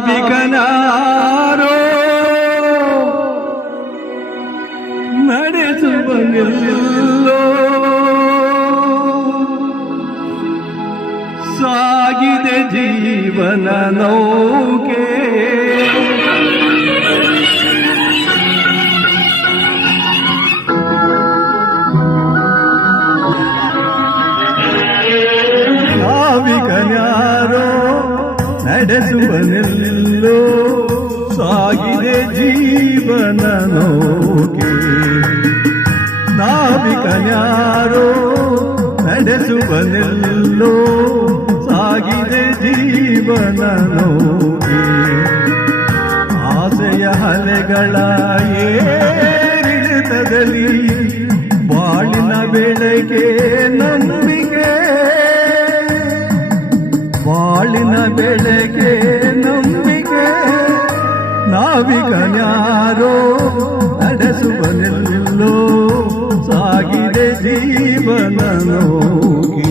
ನಾವಿಕನಾರೋ ನಡೆಸುವನೆಲ್ಲೋ ಸಾಗಿದೆ ಜೀವನ ನೌಕೆ ನಾವಿಕನ್ಯಾರೋ ನಡೆಸುವನೆಲ್ಲೋ ಸಾಗಿದೆ ಜೀವನ ನೌಕೆ ನಾವಿಕನ್ಯಾರೋ ನಡೆಸುವನೆಲ್ಲೋ ಸಾಗಿದೆ ಜೀವನ ನೌಕೆ ಆಸೆಯ ಅಲೆಗಳ ಏರಿಳಿತದಲ್ಲಿ ಬಾಳಿನ ಬೆಳಕೆ ನಂಬಿಕೆ ಬಾಳಿನ ಬೆಳಕೆ ನಂಬಿಕೆ ನಾವಿಕನ್ಯಾರೋ ನಡೆಸುವನೆಲ್ಲೋ ಸಾಗಿದೆ ಜೀವನ ನೌಕೆ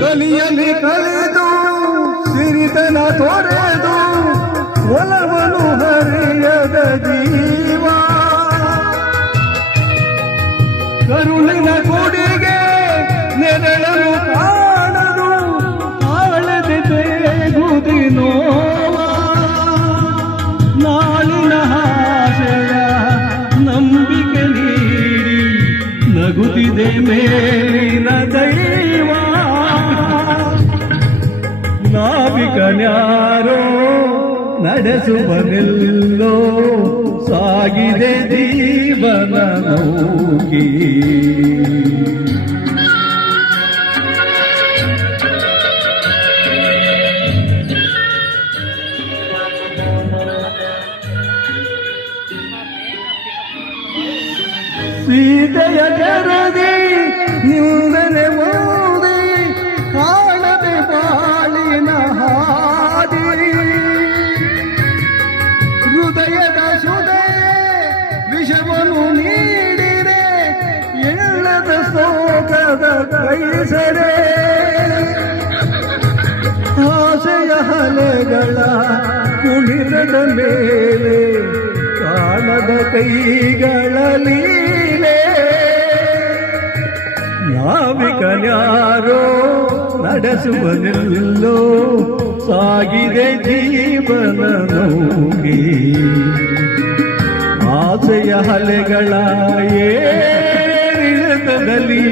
ಕಲಿಯಲಿ ಕಲಿದು ಸಿರಿತನ ತೊರೆದು ಒಲವನು ಹರಿಯದ ಜೀವ ಕರುಳಿನ ಕೊಡಿಗೆ ನೆರಳನು ಕಾಣದು ಆಳದೆ ತೇಗುದಿ ನೋವ ನಾಳಿನ ಆಶಯ ನಂಬಿಕೆ ನೀಡಿ ನಗುತ್ತಿದೆ ಮೇಲಿನ ದೈವ ನಾವಿಕನ್ಯಾರೋ ನಡೆಸುವನೆಲ್ಲೋ ಸಾಗಿದೆ ಜೀವನ ನೌಕೆ ಸೀತೆಯ ಕರದಿ ನಿಂದನೆ ಓದಿ ಕಾಣದೆ ಬಾಳಿನ ಹಾದಿ ಹೃದಯದ ಸುದಯೇ ವಿಷವನ್ನು ನೀಡಿದೆ ಎಳ್ಳದ ಸೋಕದ ಕೈಸರೆ ಆಸೆಯ ಅಲೆಗಳ ಕುಣಿತದ ಮೇಲೆ ಕಾಣದ ಕೈಗಳ ಲೀಲೆ ನಾವಿಕನ್ಯಾರೋ ನಡೆಸುವನೆಲ್ಲೋ ಸಾಗಿದೆ ಜೀವನ ನೌಕೆ ಆಸೆಯ ಅಲೆಗಳ ಏರಿಳಿತದಲ್ಲಿ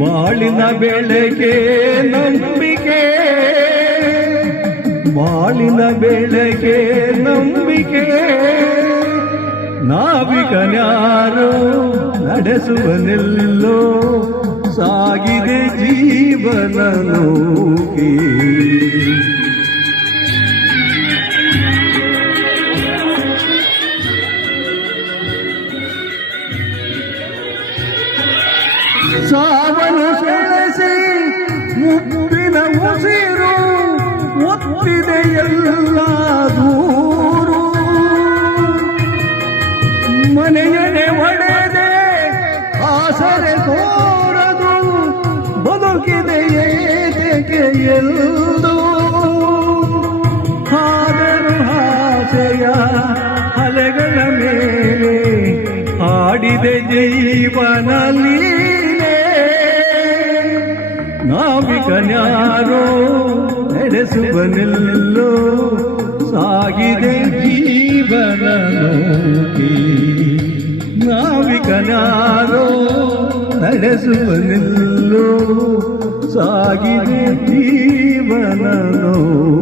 ಬಾಳಿನ ಬೆಳಕೆ ನಂಬಿಕೆ ಬಾಳಿನ ಬೆಳಕೆ ನಂಬಿಕೆ ನಾವಿಕನ್ಯಾರೋ ನಡೆಸುವನೆಲ್ಲೋ ಸಾಗಿದೆ ಜೀವನ ನೌಕೆ ಸಾವನು ಸೆಳೆಸಿ ಮುಪ್ಪಿನ ಉಸಿರು ಒತ್ತಿದೆ ಎಲ್ಲ ದೂರು ಮನೆಯನೆ ಒಡೆದೆ ಆಸರೆ ತೋರದು ಬದುಕಿದೆ ಏಕೆ ಎಂದು ಆದರೂ ಆಸೆಯ ಅಲೆಗಳ ಮೇಲೆ ಆಡಿದೆ ಜೀವನ ಲೀಲೆ ನಾವಿಕನ್ಯಾರೋ ನಡೆಸುವನೆಲ್ಲೋ ಸಾಗಿದೆ ಜೀವನ ನೌಕೆ ನಾವಿಕನ್ಯಾರೋ ನಡೆಸುವನೆಲ್ಲೋ ಸಾಗಿದೆ ಜೀವನ ನೌಕೆ